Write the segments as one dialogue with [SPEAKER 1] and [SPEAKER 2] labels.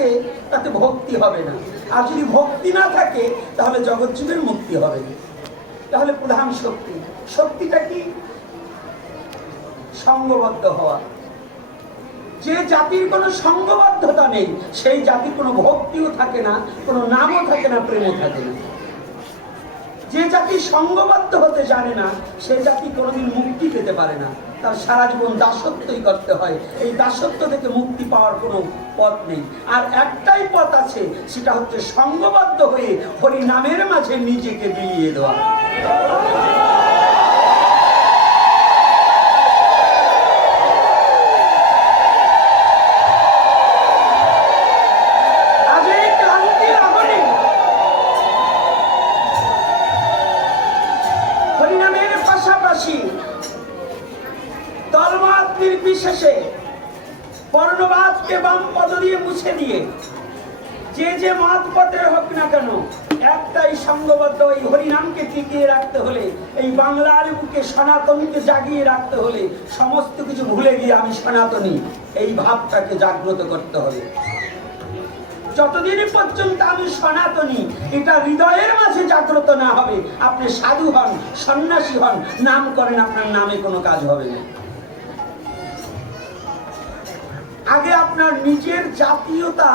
[SPEAKER 1] থাকে, তাতে ভক্তি হবে না। আর যদি ভক্তি না থাকে, তাহলে জগৎ যুগের মুক্তি হবে না। তাহলে প্রধান শক্তি। শক্তিটা কি? সঙ্গবদ্ধ হওয়া। যে জাতির কোনো সঙ্গবদ্ধতা নেই, সেই জাতির কোনো ভক্তিও থাকে না, কোনো নামও থাকে না, প্রেমও থাকে না। যে জাতি সঙ্গবদ্ধ হতে জানে না, সে জাতি কোনোদিন মুক্তি পেতে পারে না। তার সারা জীবন দাসত্বই করতে হয়। এই দাসত্ব থেকে মুক্তি পাওয়ার কোনো পথ নেই। আর একটাই পথ আছে, সেটা হচ্ছে সঙ্গবদ্ধ হয়ে হরি নামের মাঝে নিজেকে বিলিয়ে দেওয়া। বর্ণবাদকে বাম পদ দিয়ে মুছে দিয়ে, যে যে মত পথের হোক না কেন, একটাই সঙ্গবদ্ধ এই হরিনামকে টিকিয়ে রাখতে হলে, এই বাংলার বুকে সনাতনকে জাগিয়ে রাখতে হলে সমস্ত কিছু ভুলে গিয়ে আমি সনাতনী, এই ভাবটাকে জাগ্রত করতে হবে। যতদিন পর্যন্ত আমি সনাতনী, এটা হৃদয়ের মাঝে জাগ্রত না হবে, আপনি সাধু হন, সন্ন্যাসী হন, নাম করেন, আপনার নামে কোনো কাজ হবে না। আপনার নিজের জাতীয়তা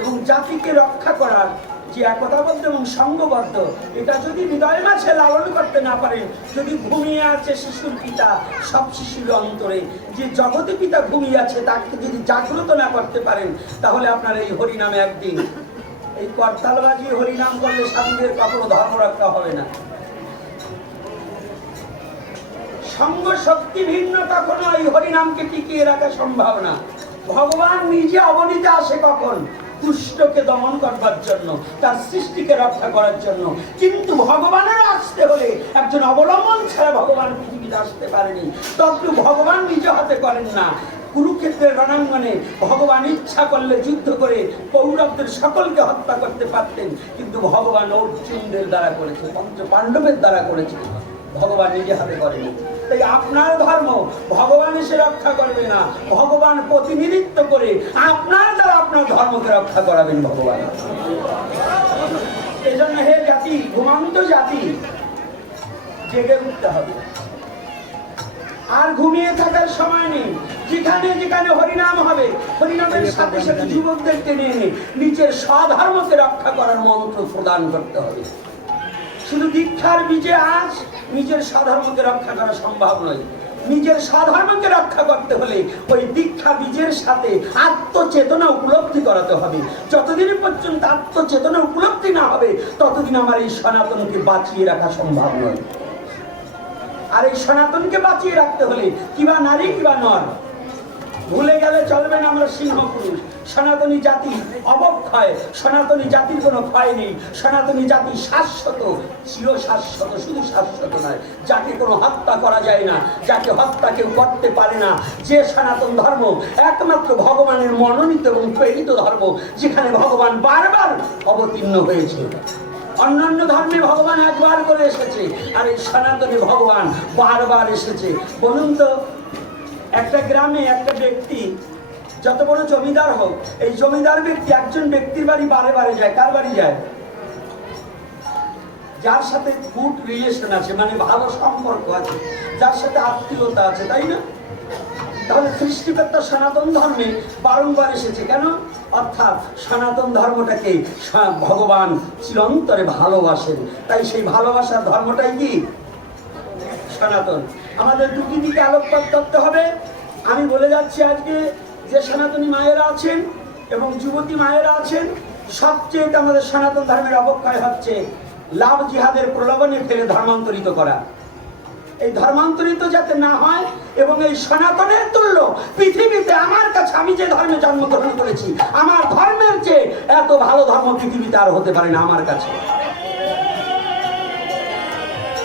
[SPEAKER 1] এবং জাতিকে রক্ষা করার যে একতাবদ্ধ এবং সঙ্গবদ্ধ, এটা যদি হৃদয়ের মাঝে লালন করতে না পারেন যদি ঘুমিয়ে আছে শিশুর পিতা, সব শিশুর অন্তরে, যে জগতে পিতা ঘুমিয়ে আছে তাকে যদি জাগ্রত না করতে পারেন, তাহলে আপনার এই হরিনামে একদিন, এই করতাল বাজিয়ে হরিনাম করলে সাধুদের কখনো ধর্ম রক্ষা হবে না। সঙ্গ শক্তি ভিন্ন কখনো এই হরিনামকে টিকিয়ে রাখা সম্ভব না। ভগবান নিজে অবনীতে আসে কখন? দুষ্টকে দমন করবার জন্য, তার সৃষ্টিকে রক্ষা করার জন্য। কিন্তু ভগবানের আসতে হলে একজন অবলম্বন ছাড়া ভগবান পৃথিবীতে আসতে পারেনি। তদ্রু ভগবান নিজে হাতে করেন না। কুরুক্ষেত্রের রণাঙ্গনে ভগবান ইচ্ছা করলে যুদ্ধ করে কৌরবদের সকলকে হত্যা করতে পারতেন। কিন্তু ভগবান অর্জুনদের দ্বারা করেছে পঞ্চ পাণ্ডবের দ্বারা করেছে। ভগবান নিজে হাতে করেনি। তাই আপনার ধর্ম ভগবান এসে রক্ষা করবে না। ভগবান প্রতিনিধিত্ব করে আপনার দ্বারা আপনার ধর্মকে রক্ষা করাবেন ভগবান। এজন্য হে জাতি, ঘুমান্ত জাতি, জেগে উঠতে হবে। আর ঘুমিয়ে থাকার সময় নেই। যেখানে যেখানে হরিনাম হবে, হরিনামের সাথে সাথে যুবকদের নিয়ে নিজের স্বধর্মকে রক্ষা করার মন্ত্র প্রদান করতে হবে। শুধু দীক্ষার বীজে আজ নিজের স্বধর্মকে রক্ষা করা সম্ভব নয়। নিজের স্বধর্মকে রক্ষা করতে হলে ওই দীক্ষা বীজের সাথে আত্মচেতনা উপলব্ধি করাতে হবে। যতদিন পর্যন্ত আত্মচেতনা উপলব্ধি না হবে, ততদিন আমার এই সনাতনকে বাঁচিয়ে রাখা সম্ভব নয়। আর এই সনাতনকে বাঁচিয়ে রাখতে হলে কিবা নারী কিবা নর? ভুলে গেলে চলবে না আমরা সিংহ পুরুষ। সনাতনী জাতি অবক্ষয়, সনাতনী জাতির কোনো ক্ষয় নেই। সনাতনী জাতি শাশ্বত চির শাশ্বত শুধু শাশ্বত নয়। যাকে কোনো হত্যা করা যায় না, যাকে হত্যা কেউ করতে পারে না। যে সনাতন ধর্ম একমাত্র ভগবানের মনোনীত এবং প্রেরিত ধর্ম, যেখানে ভগবান বারবার অবতীর্ণ হয়েছে। অন্যান্য ধর্মে ভগবান একবার করে এসেছে, আর এই সনাতনে ভগবান বারবার এসেছে। বলুন তো একটা গ্রামে একটা ব্যক্তি, যত বড় জমিদার হোক, এই জমিদার ব্যক্তি একজন ব্যক্তির বাড়ি বারে বারে যায়, কার বাড়ি যায়? যার সাথে গুড রিলেশন আছে মানে ভালো সম্পর্ক আছে, যার সাথে আত্মীয়তা আছে, তাই না? তাহলে সৃষ্টিকর্তা সনাতন ধর্মে বারংবার এসেছে, কেন? অর্থাৎ সনাতন ধর্মটাকে ভগবান চিরন্তরে ভালোবাসেন। তাই সেই ভালোবাসার ধর্মটাই কি? সনাতন। আমাদের দুটি দিকে আলোকপাত করতে হবে। আমি বলে যাচ্ছি আজকে যে সনাতনী মায়েরা আছেন এবং যুবতী মায়েরা আছেন, সবচেয়ে আমাদের সনাতন ধর্মের অবক্ষয় হচ্ছে লাভ জিহাদের প্রলোভনে ফেলে ধর্মান্তরিত করা। এই ধর্মান্তরিত যাতে না হয় এবং এই সনাতনের তুল্য পৃথিবীতে আমার কাছে আমি যে ধর্মে জন্মগ্রহণ করেছি, আমার ধর্মের চেয়ে এত ভালো ধর্ম পৃথিবীতে আর হতে পারে না আমার কাছে।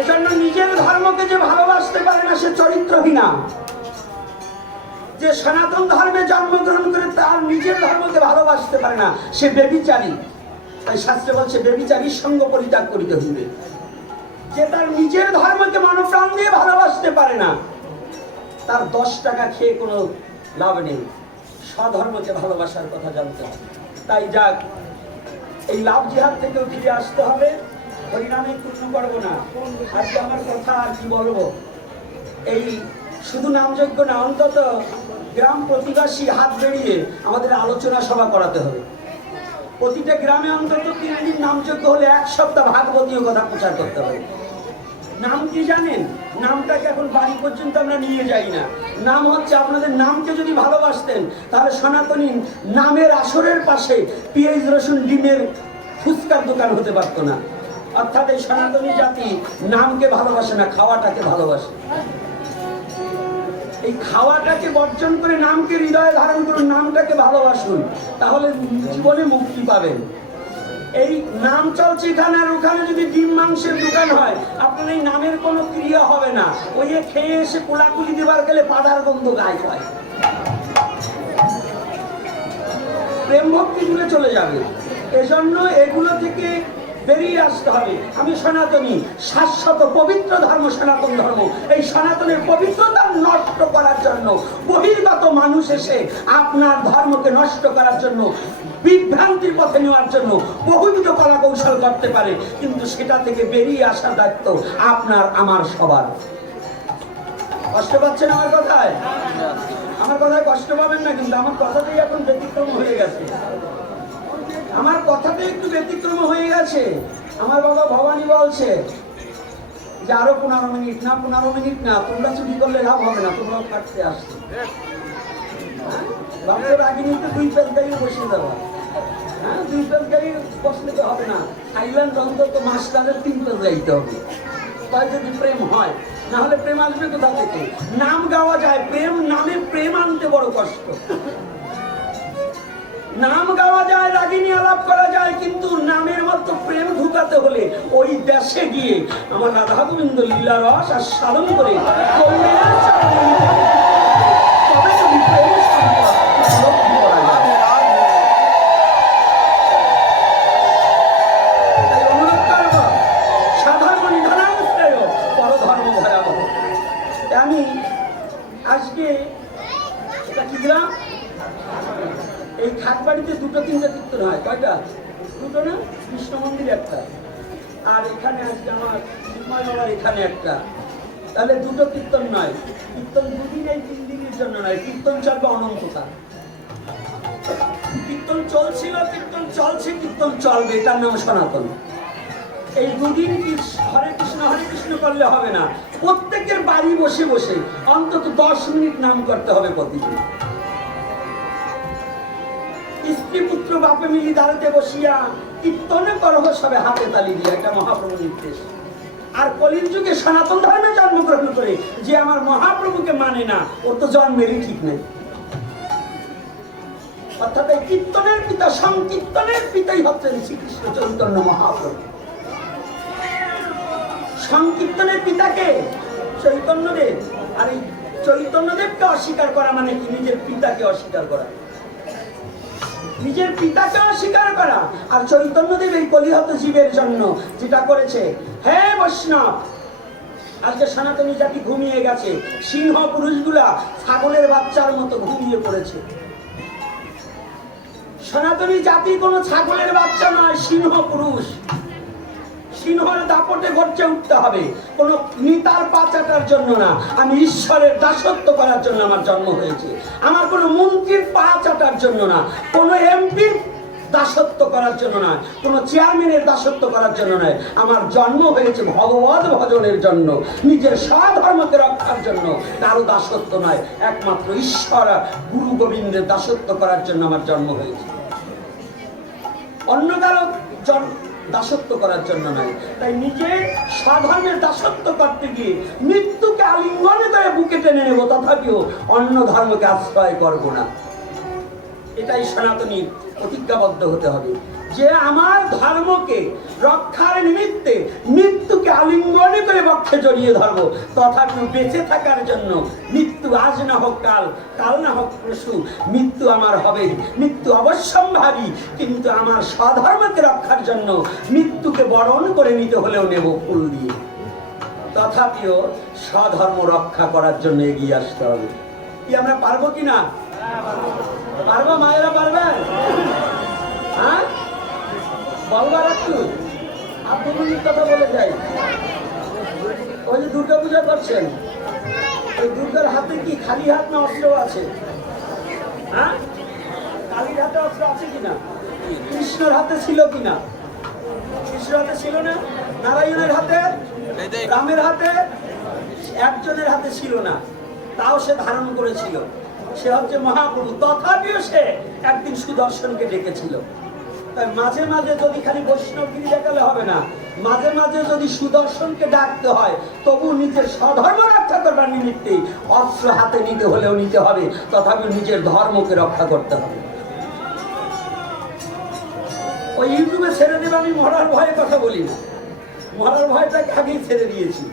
[SPEAKER 1] এজন্য নিজের ধর্মকে যে ভালোবাসতে পারে না, সে চরিত্রহীনা। যে সনাতন ধর্মে জন্মগ্রহণ করে তার নিজের ধর্মকে ভালোবাসতে পারে না, সে বেবিচারী। তাই শাস্ত্রে বলছে, বেবিচারীর সঙ্গ পরিত্যাগ করিতে হইবে। যে তার নিজের ধর্মকে মনোপ্রাণ দিয়ে ভালোবাসতে পারে না, তার দশ টাকা খেয়ে কোনো লাভ নেই। স্বধর্মকে ভালোবাসার কথা জানতে হবে। তাই যাক, এই লাভ জিহাদ থেকেও ফিরে আসতে হবে। হরিনামে পূর্ণ করব না। আজকে আমার কথা আর কি বলব? এই শুধু নামযজ্ঞ না, অন্তত গ্রাম প্রতিবাসী হাত বেরিয়ে আমাদের আলোচনা সভা করাতে হবে। প্রতিটা গ্রামে অন্তত তিন দিন নামযজ্ঞ হলে এক সপ্তাহ ভাগবতীয় কথা প্রচার করতে হবে। নাম কি জানেন? নামটাকে এখন বাড়ি পর্যন্ত আমরা নিয়ে যাই না। নাম হচ্ছে আপনাদের নামকে যদি ভালোবাসতেন, তাহলে সনাতনী নামের আসরের পাশে পিঁয়াজ রসুন ডিমের ফুচকার দোকান হতে পারতো না। অর্থাৎ এই সনাতনী জাতি নামকে ভালোবাসে না, খাওয়াটাকে ভালোবাসে। এই খাওয়াটাকে বর্জন করে নামকে হৃদয়ে ধারণ করুন, নামটাকে ভালোবাসুন, তাহলে জীবনে মুক্তি পাবেন। এই নাম চলছে এখানে, আর ওখানে যদি ডিম মাংসের দোকান হয়, আপনার এই নামের কোনো ক্রিয়া হবে না। ওই খেয়ে এসে কোলাকুলি দেবার গেলে পাদার গন্ধ গায়ে হয়। প্রেম ভক্তি দূরে চলে যাবে। এজন্য এগুলো থেকে বেরিয়ে আসতে হবে। আমি সনাতনী, শাশ্বত পবিত্র ধর্ম, সনাতন ধর্ম। এই সনাতনের পবিত্রতা নষ্ট করার জন্য, বহির্গত মানুষ এসে আপনার ধর্মকে নষ্ট করার জন্য, বিভ্রান্তির পথে নেওয়ার জন্য বহুবিধ কলা কৌশল করতে পারে। কিন্তু সেটা থেকে বেরিয়ে আসার দায়িত্ব আপনার, আমার সবার। কষ্ট পাচ্ছেন আমার কথায়? আমার কথায় কষ্ট পাবেন না, কিন্তু আমার কথাতেই এখন ব্যতিক্রম হয়ে গেছে। আমার কথাতে একটু ব্যতিক্রম হয়ে গেছে। আমার বাবা ভবানী বলছে যে, আরও পনেরো মিনিট না, পনেরো মিনিট না, তোমরা চুরি করলে লাভ হবে না তোমরা কাটতে আসছে বাচ্চার আগে নিতে দুই পেজ গাড়ি বসিয়ে দেওয়া হ্যাঁ? দুই পেজ গাড়ি বসলে তো হবে না। থাইল্যান্ড অন্তত মাস্টারের তিন পেজ যাইতে হবে। তাই যদি প্রেম হয় না হলে প্রেম আসবে কোথা থেকে? নাম গাওয়া যায়, প্রেম নামে প্রেম আনতে বড় কষ্ট। নাম গাওয়া যায়, রাগিনী আলাপ করা যায়, কিন্তু নামের মতো প্রেম ঢুকাতে হলে ওই দেশে গিয়ে আমার রাধা গোবিন্দ লীলা রস আর সাধন করে। কীর্তন তিন দিনের জন্য নয় কীর্তন চলবে কীর্তন চলছিল, কীর্তন চলছে, কীর্তন চলবে এটার নাম সনাতন। এই দুদিন হরে কৃষ্ণ হরে কৃষ্ণ করলে হবে না। প্রত্যেকের বাড়ি বসে বসে অন্তত দশ মিনিট নাম করতে হবে প্রতিদিন। স্ত্রী পুত্র বাপে মিলি দাঁড়াতে বসিয়া কীর্তনে করহ সবে হাতে তালি দিয়া, এটা মহাপ্রভু নির্দেশ। আর কলির যুগে সনাতন ধর্মে জন্মগ্রহণ করে যে আমার মহাপ্রভুকে মানে না, ওর তো জন্মেরই ঠিক নেই। অর্থাৎ এই কীর্তনের পিতা, সংকীর্তনের পিতাই হচ্ছেন শ্রীকৃষ্ণ চৈতন্য মহাপ্রভু। সংকীর্তনের পিতাকে চৈতন্যদেব, আর এই চৈতন্যদেবকে অস্বীকার করা মানে কি? নিজের পিতাকে অস্বীকার করা। নিজের পিতাকে অস্বীকার করা। আর চৈতন্যদেব এই কলিহত জীবের জন্য যেটা করেছে, হে বৈষ্ণব আজকে সনাতনী জাতি ঘুমিয়ে গেছে। সিংহ পুরুষগুলা ছাগলের বাচ্চার মতো ঘুমিয়ে পড়েছে। সনাতনী জাতি কোনো ছাগলের বাচ্চা নয়, সিংহ পুরুষ। সিংহর দাপটে গর্জে উঠতে হবে। কোন নিতার পাচাটার জন্য না। আমি ঈশ্বরের দাসত্ব করার জন্য আমার জন্ম হয়েছে। আমার কোনো মন্ত্রীর পা চাটার জন্য না। কোনো এমপির দাসত্ব করার জন্য নয়। কোনো চেয়ারম্যানের দাসত্ব করার জন্য নয়। আমার জন্ম হয়েছে ভগবত ভজনের জন্য। নিজের স্বধর্মকে রক্ষার জন্য। কারও দাসত্ব নয়। একমাত্র ঈশ্বর গুরু গোবিন্দের দাসত্ব করার জন্য আমার জন্ম হয়েছে। অন্য কারও জন- দাসত্ব করার জন্য নয়। তাই নিজে স্বধর্মের দাসত্ব করতে গিয়ে মৃত্যুকে আলিঙ্গনে করে বুকে টেনে নেব, তথাপিও অন্য ধর্মকে আশ্রয় করব না। এটাই সনাতনীর প্রতিজ্ঞাবদ্ধ হতে হবে। যে আমার ধর্মকে রক্ষার নিমিত্তে মৃত্যুকে আলিঙ্গনে করে বক্ষে জড়িয়ে ধরবো তথাপিও বেঁচে থাকার জন্য মৃত্যু আজ না হোক কাল কাল না হোক পরশু, মৃত্যু আমার হবে, মৃত্যু অবশ্যম্ভাবী, কিন্তু আমার স্বধর্মকে রক্ষার জন্য মৃত্যুকে বরণ করে নিতে হলেও নেব ফুল দিয়ে। তথাপিও স্বধর্ম রক্ষা করার জন্য এগিয়ে আসতে হবে। কি আমরা পারব কি না? পারবা, মায়েরা পারবে? হ্যাঁ? বলবার একটু। আপনি কথা বলে যাই। ওই যে দুর্গা পূজা করছেন, ওই দুর্গার হাতে কি খালি হাত না অস্ত্র আছে? হ্যাঁ? কালীর হাতে অস্ত্র আছে কিনা? কৃষ্ণর হাতে ছিল কিনা? কৃষ্ণের হাতে ছিল না? নারায়ণের হাতে? রামের হাতে? একজনের হাতে ছিল না। তাও সে ধারণ করেছিল। সে হচ্ছে মহাপ্রভু তথাপিও সে একদিন সুদর্শনকে ডেকেছিল। তাই মাঝে মাঝে যদি খালি বৈষ্ণবগিরি দেখালে হবে না, মাঝে মাঝে যদি সুদর্শনকে ডাকতে হয়, তবু নিজের স্বধর্ম রক্ষা করবার নিমিত্তে অস্ত্র হাতে নিতে হলেও নিতে হবে তথাপি নিজের ধর্মকে রক্ষা করতে হবে। ওই ইউটিউবে ছেড়ে দেবে, আমি মরার ভয়ে কথা বলি না। মরার ভয়টাকে আগেই ছেড়ে দিয়েছি।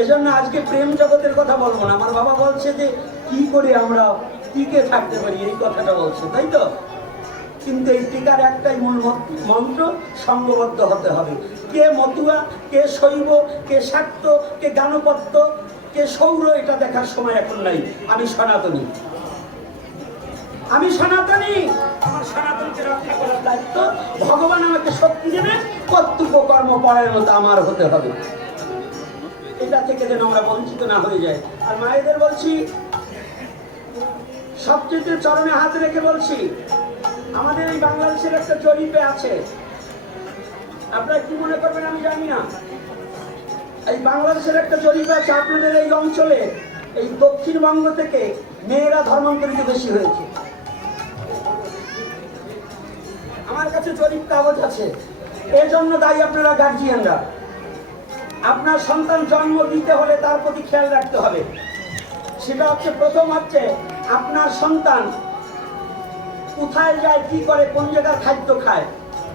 [SPEAKER 1] এজন্য আজকে প্রেম জগতের কথা বলব না। আমার বাবা বলছে যে কি করে আমরা টিকে থাকতে পারি? এই কথাটা বলছে, তাই তো? কিন্তু এই টিকার একটাই মূল মন্ত্র, সঙ্গবদ্ধ হতে হবে। কে মতুয়া, কে শৈব, কে শাক্ত, কে গানপত্য কে সৌর, এটা দেখার সময় এখন নাই। আমি সনাতনী। আমি সনাতনী! আমার সনাতনকে রক্ষা করার দায়িত্ব ভগবান আমাকে শক্তি দেবে, কর্তব্য কর্ম মতো আমার হতে হবে। এটা থেকে যেন আমরা বঞ্চিত না হয়ে যায় আর মায়েদের বলছি সবচেয়ে চরণে হাত রেখে বলছি, আমাদের এই বাংলাদেশের একটা জরিপে আছে। আপনারা কি মনে করবেন আমি জানি না। এই বাংলাদেশের একটা জরিপ আছে, আপনাদের এই অঞ্চলে, এই দক্ষিণবঙ্গ থেকে মেয়েরা ধর্মান্তরিত বেশি হয়েছে। আমার কাছে জরিপ কাগজ আছে। এর জন্য দায়ী আপনারা গার্জিয়ানরা আপনার সন্তান জন্ম দিতে হলে তার প্রতি খেয়াল রাখতে হবে। সেটা হচ্ছে প্রথম হচ্ছে আপনার সন্তান কোথায় যায়, কি করে, কোন জায়গার খাদ্য খায়,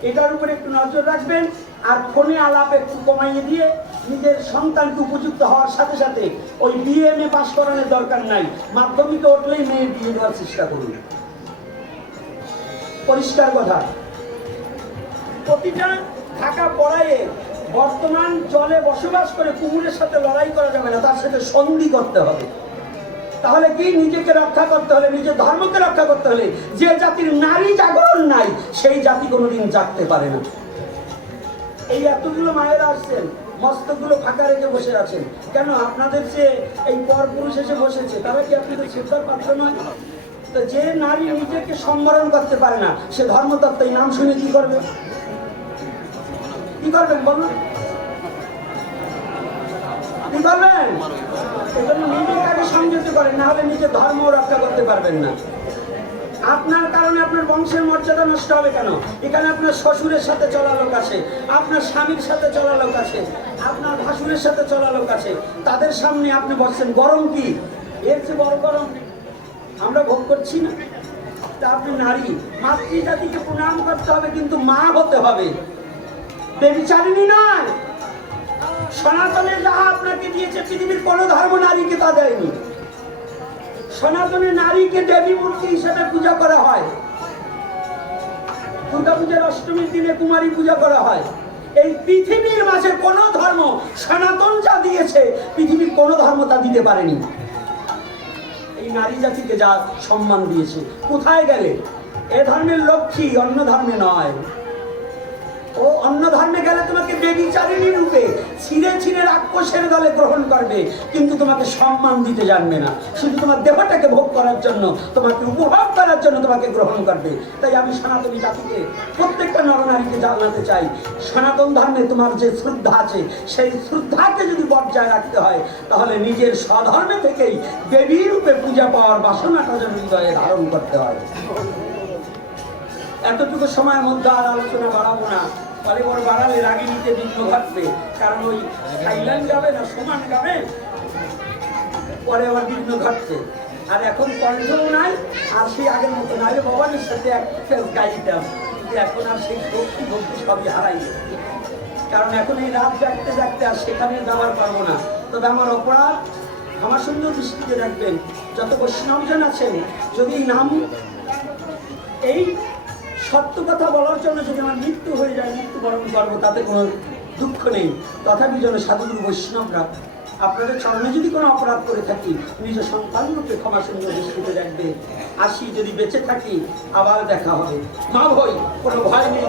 [SPEAKER 1] এটার উপরে একটু নজর রাখবেন আর ফোনে আলাপ একটু কমাইয়ে দিয়ে নিজের সন্তানকে উপযুক্ত হওয়ার সাথে সাথে ওই বিএমএ পাশ করানোর দরকার নাই। মাধ্যমিকে উঠলেই মেয়ে বিয়ে দেওয়ার চেষ্টা করুন। পরিষ্কার কথা। প্রতিটা ঢাকা পড়ায়ে বর্তমান জলে বসবাস করে কুকুরের সাথে লড়াই করা যাবে না, তার সাথে সন্ধি করতে হবে। তাহলে কি নিজেকে রক্ষা করতে হলে, নিজের ধর্মকে রক্ষা করতে হলে যে জাতির নারী জাগরণ নাই, সেই জাতি কোনোদিন জাগতে পারে না। এই এতগুলো মায়েরা আসছেন, মস্তকগুলো ফাঁকা রেখে বসে আছেন। কেন আপনাদের যে এই পর পুরুষ এসে বসেছে, তারা কি আপনাদের শ্রদ্ধার পাত্র নয়? তো যে নারী নিজেকে সম্বরণ করতে পারে না, সে ধর্মতত্ত্ব এই নাম শুনে কি করবে? কি করবেন বলুন? কি করবেন? এজন্য নিজেকে আগে সংযত করেন না হলে নিজের ধর্ম রক্ষা করতে পারবেন না। আপনার কারণে আপনার বংশের মর্যাদা নষ্ট হবে কেন? এখানে আপনার শ্বশুরের সাথে চলা লোক আছে, আপনার স্বামীর সাথে চলা লোক আছে, আপনার ভাসুরের সাথে চলা লোক আছে। তাদের সামনে আপনি বলছেন গরম কি? এর চেয়ে বড় গরম আমরা ভোগ করছি না। তা আপনি নারী। মাতৃজাতিকে প্রণাম করতে হবে, কিন্তু মা হতে হবে। বেবিচারিণী নয়। সনাতনের যাহা আপনাকে দিয়েছে, পৃথিবীর কোনো ধর্ম নারীকে তা দেয়নি। সনাতনে নারীকে দেবী মূর্তি হিসেবে পূজা করা হয়। দুর্গা পূজার অষ্টমীর দিনে কুমারী পূজা করা হয়। এই পৃথিবীর মাঝে কোনো ধর্ম সনাতন যা দিয়েছে, পৃথিবীর কোনো ধর্ম তা দিতে পারেনি। এই নারী জাতিকে যা সম্মান দিয়েছে, কোথায় গেলে? এ ধর্মের লক্ষ্মী অন্য ধর্মে নয়। ও অন্য ধর্মে গেলে তোমাকে বেবিচারিণী রূপে ছিঁড়ে ছিঁড়ে রাক্ষসের দলে গ্রহণ করবে, কিন্তু তোমাকে সম্মান দিতে জানবে না। শুধু তোমার দেহটাকে ভোগ করার জন্য, তোমাকে উপভোগ করার জন্য তোমাকে গ্রহণ করবে। তাই আমি সনাতনী জাতিকে, প্রত্যেকটা নরনারীকে জানাতে চাই, সনাতন ধর্মে তোমার যে শ্রদ্ধা আছে, সেই শ্রদ্ধাকে যদি বজায় রাখতে হয়, তাহলে নিজের স্বধর্মে থেকেই দেবী রূপে পূজা পাওয়ার বাসনাটা যেন হৃদয়ে ধারণ করতে হয়। এতটুকু সময়ের মধ্যে আর আলোচনা বাড়াবো না। পরে বড় বাড়ালে রাগিনীতে বিঘ্ন ঘটবে। কারণ ওই থাইল্যান্ড যাবে না, সমান যাবে পরে আবার বিঘ্ন ঘটছে। আর এখন কণ্ঠও নাই, আর সেই আগের মতো নাই ভবানীর সাথে এক গাইতাম এখন আর সেই ভক্তি ভক্তি সবই হারাই। কারণ এখন এই রাত জাগতে জাগতে আর সেখানে যাওয়ার পারব না। তবে আমার অপরাধ, আমার সুন্দর দৃষ্টিতে রাখবেন যত বৈষ্ণবজন আছেন, যদি নাম এই সত্য কথা বলার জন্য যদি আমার মৃত্যু হয়ে যায় মৃত্যুবরণ করব, তাতে কোনো দুঃখ নেই। তথাপি যেন সাধুগুরু বৈষ্ণবরা আপনাদের চরণে যদি কোনো অপরাধ করে থাকি, নিজ সন্তানরূপে ক্ষমা সুন্দর দৃষ্টিতে রাখবে আসি যদি বেঁচে থাকি, আবার দেখা হবে। মা ভয় কোনো ভয় নেই।